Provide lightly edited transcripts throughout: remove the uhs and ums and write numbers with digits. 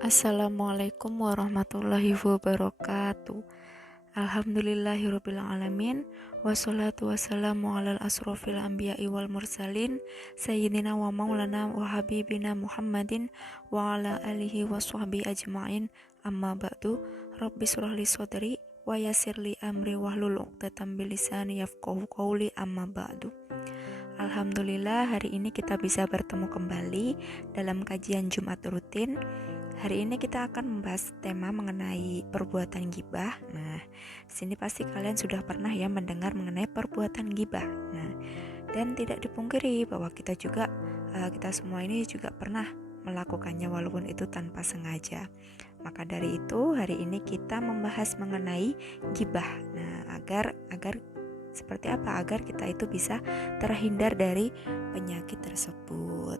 Assalamualaikum warahmatullahi wabarakatuh. Alhamdulillahirabbil alamin wassalatu wassalamu alal asrofil anbiya'i wal mursalin sayyidina wa maulana wa habibina Muhammadin wa ala alihi wa sahbihi ajmain. Amma ba'du. Rabbi shrahli sadri wa yassirli amri wahlul 'uqdatam min lisani yafqahu qawli. Amma ba'du. Alhamdulillah, hari ini kita bisa bertemu kembali dalam kajian Jumat rutin. Hari ini kita akan membahas tema mengenai perbuatan gibah. Nah, di sini pasti kalian sudah pernah ya mendengar mengenai perbuatan gibah. Nah, dan tidak dipungkiri bahwa kita semua ini juga pernah melakukannya walaupun itu tanpa sengaja. Maka dari itu, hari ini kita membahas mengenai gibah. Nah, agar seperti apa agar kita itu bisa terhindar dari penyakit tersebut.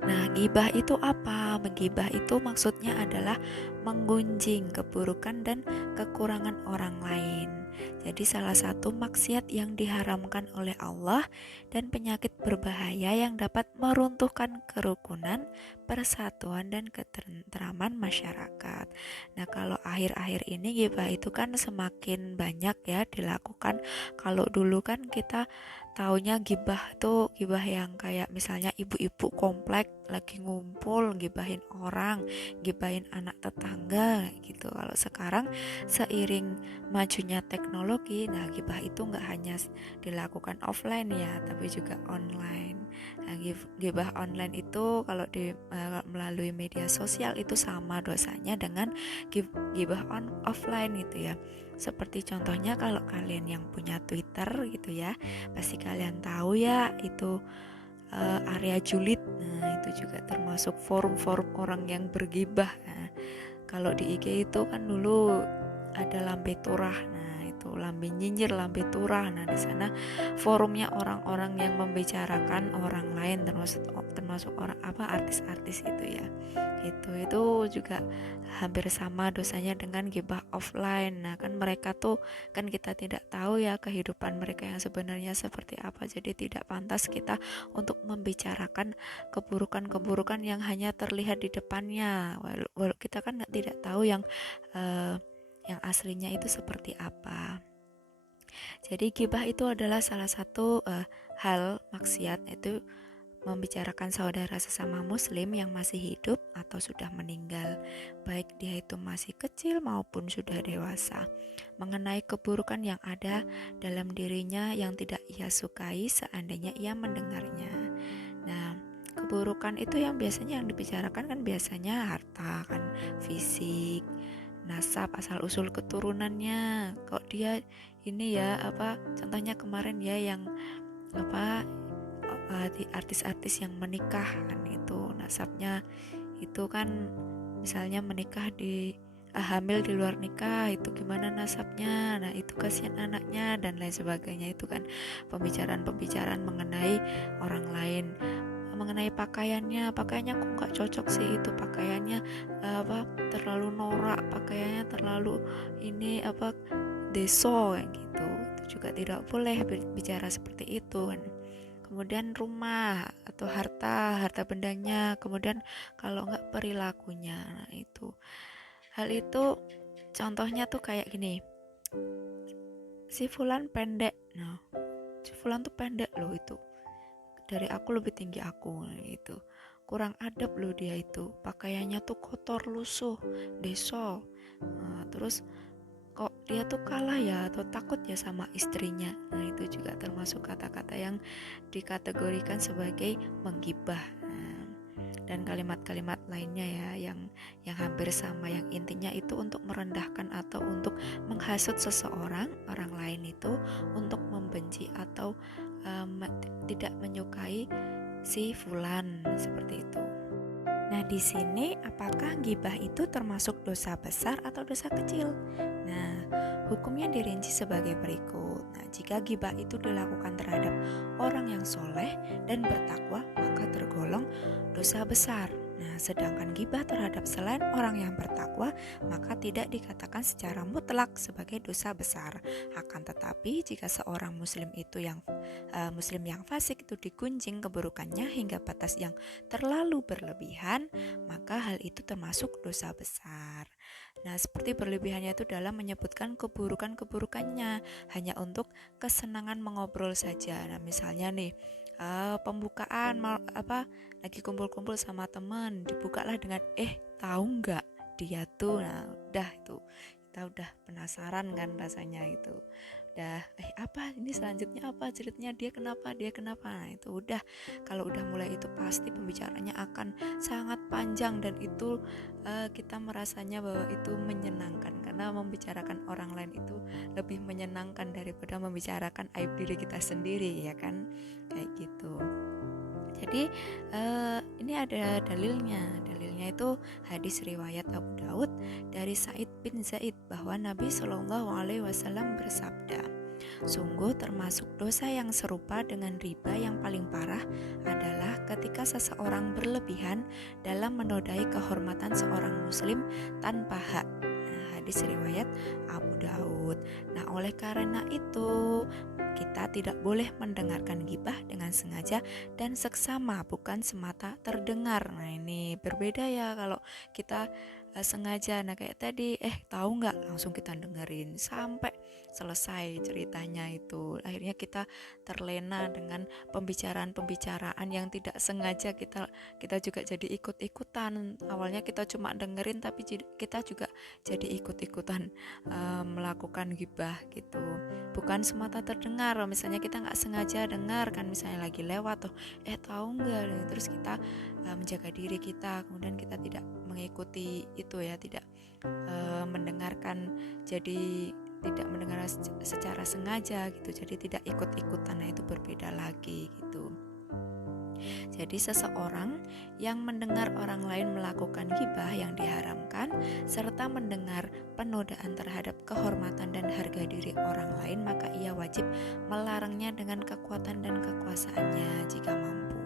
Nah, gibah itu apa? Menggibah itu maksudnya adalah menggunjing keburukan dan kekurangan orang lain. Jadi salah satu maksiat yang diharamkan oleh Allah dan penyakit berbahaya yang dapat meruntuhkan kerukunan, persatuan dan ketentraman masyarakat. Nah, kalau akhir-akhir ini gibah itu kan semakin banyak ya dilakukan. Kalau dulu kan kita taunya gibah tuh gibah yang kayak misalnya ibu-ibu komplek lagi ngumpul gibahin orang, gibahin anak tetangga gitu. Kalau sekarang seiring majunya teknologi, nah gibah itu nggak hanya dilakukan offline ya, tapi juga online. Nah, gibah online itu kalau melalui media sosial itu sama dosanya dengan gibah offline gitu ya. Seperti contohnya kalau kalian yang punya Twitter gitu ya, pasti kalian tahu ya itu area julid. Nah, itu juga termasuk forum-forum orang yang bergibah. Nah, kalau di IG itu kan dulu ada lambe turah. Nah, itu lambe nyinyir, lambe turah. Nah, di sana forumnya orang-orang yang membicarakan orang lain, termasuk orang artis-artis itu ya. Itu juga hampir sama dosanya dengan gibah offline. Nah, kan mereka tuh kan kita tidak tahu ya kehidupan mereka yang sebenarnya seperti apa. Jadi tidak pantas kita untuk membicarakan keburukan-keburukan yang hanya terlihat di depannya. Walau kita kan tidak tahu yang aslinya itu seperti apa. Jadi gibah itu adalah salah satu hal maksiat, itu membicarakan saudara sesama muslim yang masih hidup atau sudah meninggal, baik dia itu masih kecil maupun sudah dewasa, mengenai keburukan yang ada dalam dirinya yang tidak ia sukai seandainya ia mendengarnya. Nah, keburukan itu yang biasanya yang dibicarakan kan biasanya harta kan, fisik, nasab, asal usul keturunannya. Kok dia ini ya contohnya kemarin ya yang artis-artis yang menikah kan, itu nasabnya itu kan misalnya menikah hamil di luar nikah, itu gimana nasabnya. Nah, itu kasihan anaknya dan lain sebagainya. Itu kan pembicaraan mengenai orang lain, mengenai pakaiannya kok nggak cocok sih, itu pakaiannya terlalu norak, pakaiannya terlalu ini deso kayak gitu. Itu juga tidak boleh bicara seperti itu kan. Kemudian rumah atau harta bendanya, kemudian kalau enggak perilakunya. Nah, itu hal itu contohnya tuh kayak gini, si fulan pendek. Nah, si fulan tuh pendek loh, itu dari aku lebih tinggi aku gitu, kurang adab loh dia, itu pakaiannya tuh kotor lusuh deso. Nah, terus kok dia tuh kalah ya atau takut ya sama istrinya. Nah, itu juga termasuk kata-kata yang dikategorikan sebagai menggibah. Nah, dan kalimat-kalimat lainnya ya yang hampir sama, yang intinya itu untuk merendahkan atau untuk menghasut orang lain itu untuk membenci atau tidak menyukai si fulan, seperti itu. Nah, di sini apakah gibah itu termasuk dosa besar atau dosa kecil? Nah, hukumnya dirinci sebagai berikut. Nah, jika gibah itu dilakukan terhadap orang yang soleh dan bertakwa, maka tergolong dosa besar. Nah, sedangkan ghibah terhadap selain orang yang bertakwa maka tidak dikatakan secara mutlak sebagai dosa besar. Akan tetapi jika seorang muslim yang fasik itu digunjing keburukannya hingga batas yang terlalu berlebihan, maka hal itu termasuk dosa besar. Nah, seperti berlebihannya itu dalam menyebutkan keburukan-keburukannya hanya untuk kesenangan mengobrol saja. Nah, misalnya nih, pembukaan lagi kumpul-kumpul sama teman, dibukalah dengan tahu nggak dia tuh. Nah, udah itu kita udah penasaran kan rasanya itu. Udah apa ini selanjutnya, apa ceritanya, dia kenapa. Nah, itu udah, kalau udah mulai itu pasti pembicaranya akan sangat panjang dan itu kita merasanya bahwa itu menyenangkan karena membicarakan orang lain itu lebih menyenangkan daripada membicarakan aib diri kita sendiri, ya kan, kayak gitu. Jadi ini ada dalilnya itu hadis riwayat Abu Daud dari Sa'id bin Zaid bahwa Nabi Shallallahu Alaihi Wasallam bersabda, sungguh termasuk dosa yang serupa dengan riba yang paling parah adalah ketika seseorang berlebihan dalam menodai kehormatan seorang muslim tanpa hak. Hadis riwayat Abu Daud. Nah, oleh karena itu kita tidak boleh mendengarkan ghibah dengan sengaja dan seksama, bukan semata terdengar. Nah, ini berbeda ya kalau kita sengaja. Nah, kayak tadi tahu nggak, langsung kita dengerin sampai selesai ceritanya itu. Akhirnya kita terlena dengan pembicaraan yang tidak sengaja kita juga jadi ikut-ikutan. Awalnya kita cuma dengerin tapi kita juga jadi ikut-ikutan melakukan ghibah gitu. Bukan semata terdengar. Misalnya kita nggak sengaja dengar kan, misalnya lagi lewat tuh tahu nggak, terus kita menjaga diri kita, kemudian kita tidak mengikuti itu ya, tidak mendengarkan, jadi tidak mendengar secara sengaja gitu, jadi tidak ikut-ikutan. Nah, itu berbeda lagi gitu. Jadi seseorang yang mendengar orang lain melakukan ghibah yang diharamkan serta mendengar penodaan terhadap kehormatan dan harga diri orang lain, maka ia wajib melarangnya dengan kekuatan dan kekuasaannya jika mampu.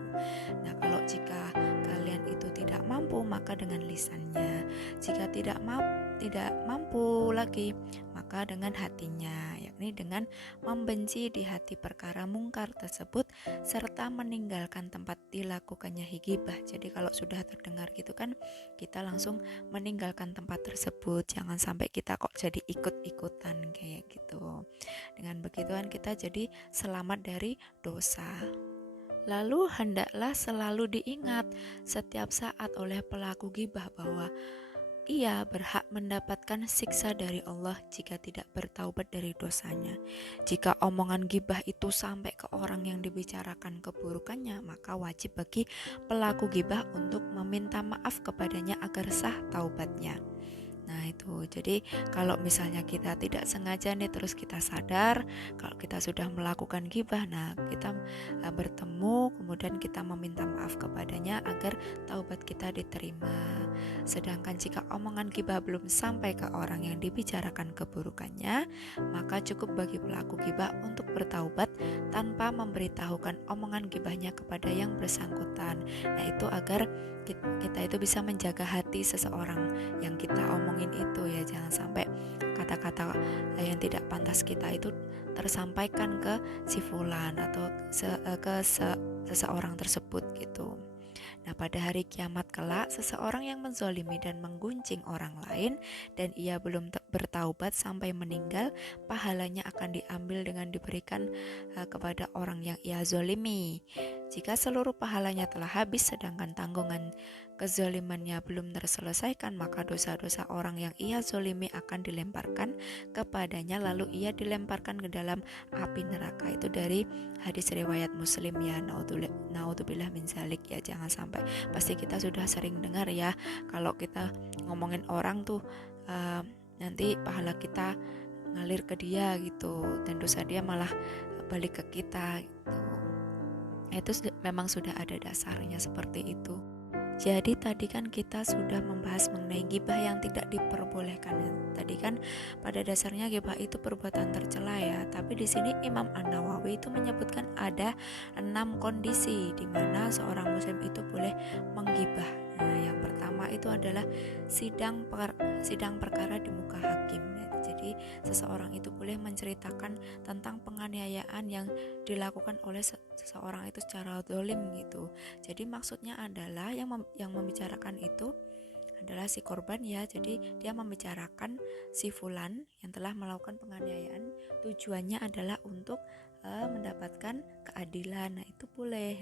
Nah, kalau jika kalian itu tidak mampu maka dengan lisannya, jika tidak mampu lagi maka dengan hatinya, yakni dengan membenci di hati perkara mungkar tersebut serta meninggalkan tempat dilakukannya ghibah. Jadi kalau sudah terdengar gitu kan, kita langsung meninggalkan tempat tersebut, jangan sampai kita kok jadi ikut-ikutan kayak gitu. Dengan begituan kita jadi selamat dari dosa. Lalu hendaklah selalu diingat setiap saat oleh pelaku ghibah bahwa ia berhak mendapatkan siksa dari Allah jika tidak bertaubat dari dosanya. Jika omongan ghibah itu sampai ke orang yang dibicarakan keburukannya, maka wajib bagi pelaku ghibah untuk meminta maaf kepadanya agar sah taubatnya. Nah, itu jadi kalau misalnya kita tidak sengaja nih, terus kita sadar kalau kita sudah melakukan ghibah, nah kita bertemu, kemudian kita meminta maaf kepadanya agar taubat kita diterima. Sedangkan jika omongan ghibah belum sampai ke orang yang dibicarakan keburukannya, maka cukup bagi pelaku ghibah untuk bertaubat tanpa memberitahukan omongan ghibahnya kepada yang bersangkutan. Nah, itu agar kita itu bisa menjaga hati seseorang yang kita omongin itu ya, jangan sampai kata-kata yang tidak pantas kita itu tersampaikan ke si fulan atau ke seseorang tersebut gitu. Nah, pada hari kiamat kelak, seseorang yang menzolimi dan menggunjing orang lain dan ia belum bertaubat sampai meninggal, pahalanya akan diambil dengan diberikan kepada orang yang ia zolimi. Jika seluruh pahalanya telah habis sedangkan tanggungan kezolimannya belum terselesaikan, maka dosa-dosa orang yang ia zolimi akan dilemparkan kepadanya, lalu ia dilemparkan ke dalam api neraka. Itu dari hadis riwayat Muslim ya. Naudzubillah min zalik ya, jangan sampai. Pasti kita sudah sering dengar ya, kalau kita ngomongin orang tuh nanti pahala kita ngalir ke dia gitu, dan dosa dia malah balik ke kita gitu. Itu memang sudah ada dasarnya seperti itu. Jadi tadi kan kita sudah membahas mengenai ghibah yang tidak diperbolehkan. Tadi kan pada dasarnya ghibah itu perbuatan tercela ya. Tapi di sini Imam An-Nawawi itu menyebutkan ada 6 kondisi di mana seorang muslim itu boleh menggibah. Nah, yang pertama itu adalah sidang perkara di muka hakim. Jadi seseorang itu boleh menceritakan tentang penganiayaan yang dilakukan oleh seseorang itu secara zalim gitu. Jadi maksudnya adalah yang membicarakan itu adalah si korban ya. Jadi dia membicarakan si fulan yang telah melakukan penganiayaan, tujuannya adalah untuk mendapatkan keadilan. Nah, itu boleh.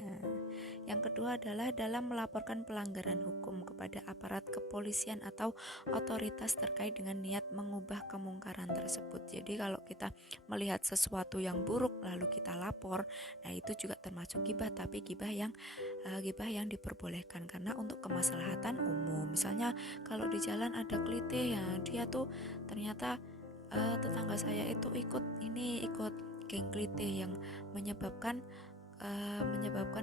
Yang kedua adalah dalam melaporkan pelanggaran hukum kepada aparat kepolisian atau otoritas terkait dengan niat mengubah kemungkaran tersebut. Jadi kalau kita melihat sesuatu yang buruk lalu kita lapor, nah itu juga termasuk gibah, tapi gibah yang diperbolehkan karena untuk kemaslahatan umum. Misalnya kalau di jalan ada kelitih ya, dia tuh ternyata tetangga saya itu ikut geng kelitih yang menyebabkan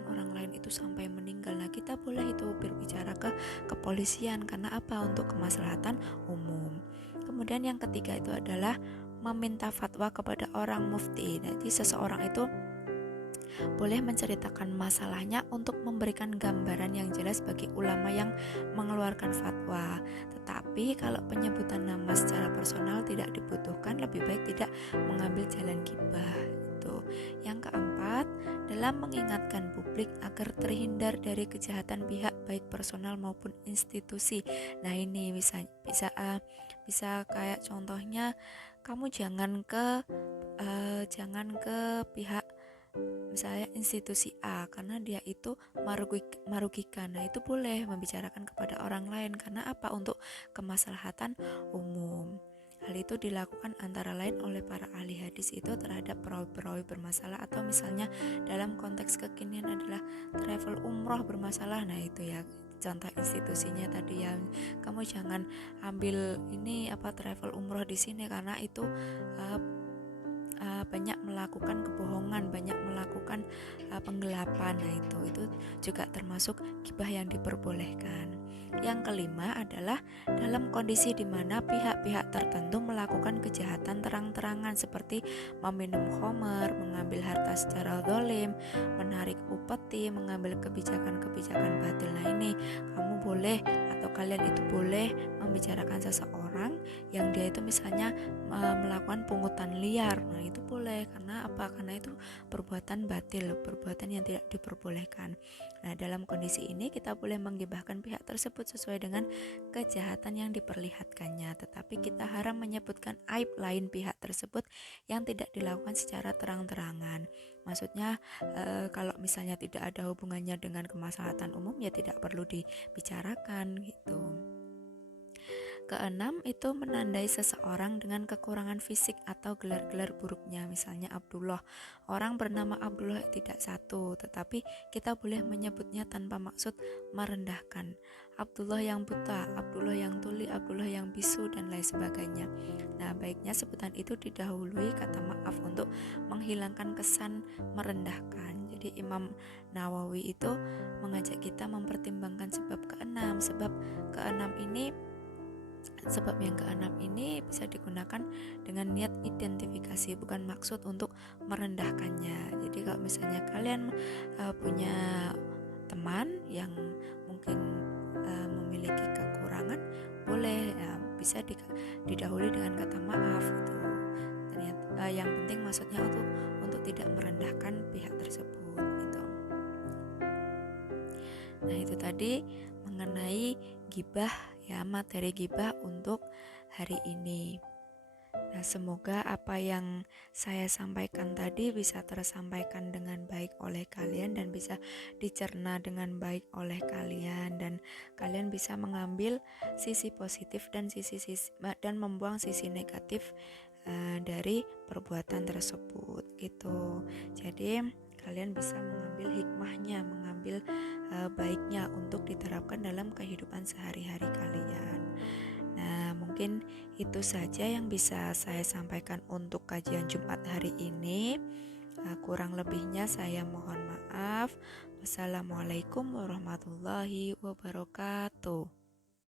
orang lain itu sampai meninggal. Nah, kita boleh itu berbicara ke kepolisian karena apa? Untuk kemaslahatan umum. Kemudian yang ketiga itu adalah meminta fatwa kepada orang mufti. Jadi seseorang itu boleh menceritakan masalahnya untuk memberikan gambaran yang jelas bagi ulama yang mengeluarkan fatwa. Tetapi kalau penyebutan nama secara personal tidak dibutuhkan, lebih baik tidak mengambil jalan gibah. Itu. Yang keempat, dalam mengingatkan publik agar terhindar dari kejahatan pihak baik personal maupun institusi. Nah, ini bisa kayak contohnya, kamu jangan ke pihak misalnya institusi A karena dia itu merugikan. Nah, itu boleh membicarakan kepada orang lain karena apa? Untuk kemaslahatan umum. Hal itu dilakukan antara lain oleh para ahli hadis itu terhadap perawi-perawi bermasalah, atau misalnya dalam konteks kekinian adalah travel umroh bermasalah. Nah, itu ya contoh institusinya tadi ya, kamu jangan ambil travel umroh di sini karena itu banyak melakukan kebohongan, banyak melakukan penggelapan. Nah, itu juga termasuk gibah yang diperbolehkan. Yang kelima adalah dalam kondisi di mana pihak-pihak tertentu melakukan kejahatan terang-terangan seperti meminum khamar, mengambil harta secara zalim, menarik upeti, mengambil kebijakan-kebijakan batil. Nah, ini kamu boleh atau kalian itu boleh membicarakan seseorang yang dia itu misalnya melakukan pungutan liar. Nah, itu boleh karena apa? Karena itu perbuatan batil, perbuatan yang tidak diperbolehkan. Nah, dalam kondisi ini kita boleh menggibahkan pihak tersebut sesuai dengan kejahatan yang diperlihatkannya, tetapi kita haram menyebutkan aib lain pihak tersebut yang tidak dilakukan secara terang-terangan. Maksudnya kalau misalnya tidak ada hubungannya dengan kemaslahatan umum ya tidak perlu dibicarakan gitu. Keenam, itu menandai seseorang dengan kekurangan fisik atau gelar-gelar buruknya. Misalnya Abdullah, orang bernama Abdullah tidak satu, tetapi kita boleh menyebutnya tanpa maksud merendahkan. Abdullah yang buta, Abdullah yang tuli, Abdullah yang bisu, dan lain sebagainya. Nah, baiknya sebutan itu didahului kata maaf untuk menghilangkan kesan merendahkan. Jadi Imam Nawawi itu mengajak kita mempertimbangkan sebab yang keenam ini bisa digunakan dengan niat identifikasi, bukan maksud untuk merendahkannya. Jadi kalau misalnya kalian punya teman yang mungkin memiliki kekurangan, boleh bisa didahului dengan kata maaf gitu. Ternyata yang penting maksudnya untuk tidak merendahkan pihak tersebut gitu. Nah, itu tadi mengenai gibah ya, materi gibah untuk hari ini. Nah, semoga apa yang saya sampaikan tadi bisa tersampaikan dengan baik oleh kalian dan bisa dicerna dengan baik oleh kalian, dan kalian bisa mengambil sisi positif dan membuang sisi negatif dari perbuatan tersebut gitu. Jadi kalian bisa mengambil hikmahnya, mengambil baiknya untuk diterapkan dalam kehidupan sehari-hari kalian. Nah, mungkin itu saja yang bisa saya sampaikan untuk kajian Jumat hari ini. Kurang lebihnya saya mohon maaf. Wassalamualaikum warahmatullahi wabarakatuh.